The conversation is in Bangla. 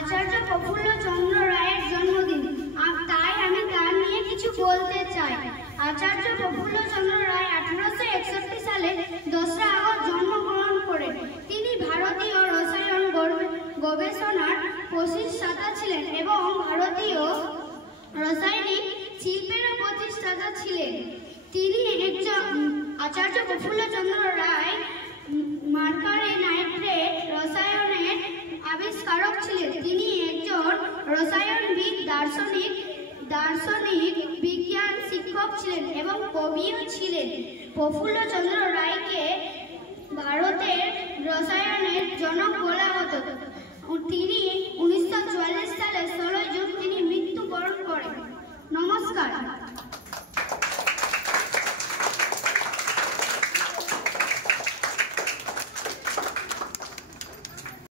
আচার্য প্রফুল্লচন্দ্র রায়ের জন্মদিন, তাই আমি তার নিয়ে কিছু বলতে চাই। আচার্য প্রফুল্লচন্দ্র রায় 1861 সালে 2রা আগস্ট জন্মগ্রহণ করেন। তিনি ভারতীয় রসায়ন গবেষণার প্রতিষ্ঠাতা ছিলেন এবং ভারতীয় রাসায়নিক শিল্পেরও প্রতিষ্ঠাতা ছিলেন। তিনি আচার্য প্রফুল্লচন্দ্র রায় মার্কারি নাইট্রেট রসায়নের আবিষ্কারক ছিলেন। তিনি একজন রসায়নবিদ, দার্শনিক, বিজ্ঞান শিক্ষক ছিলেন এবং কবিও ছিলেন। প্রফুল্লচন্দ্র রায়কে ভারতের রসায়নের জনক বলা হতো। তিনি 1944 সালে 16 জুন তিনি মৃত্যুবরণ করেন। নমস্কার।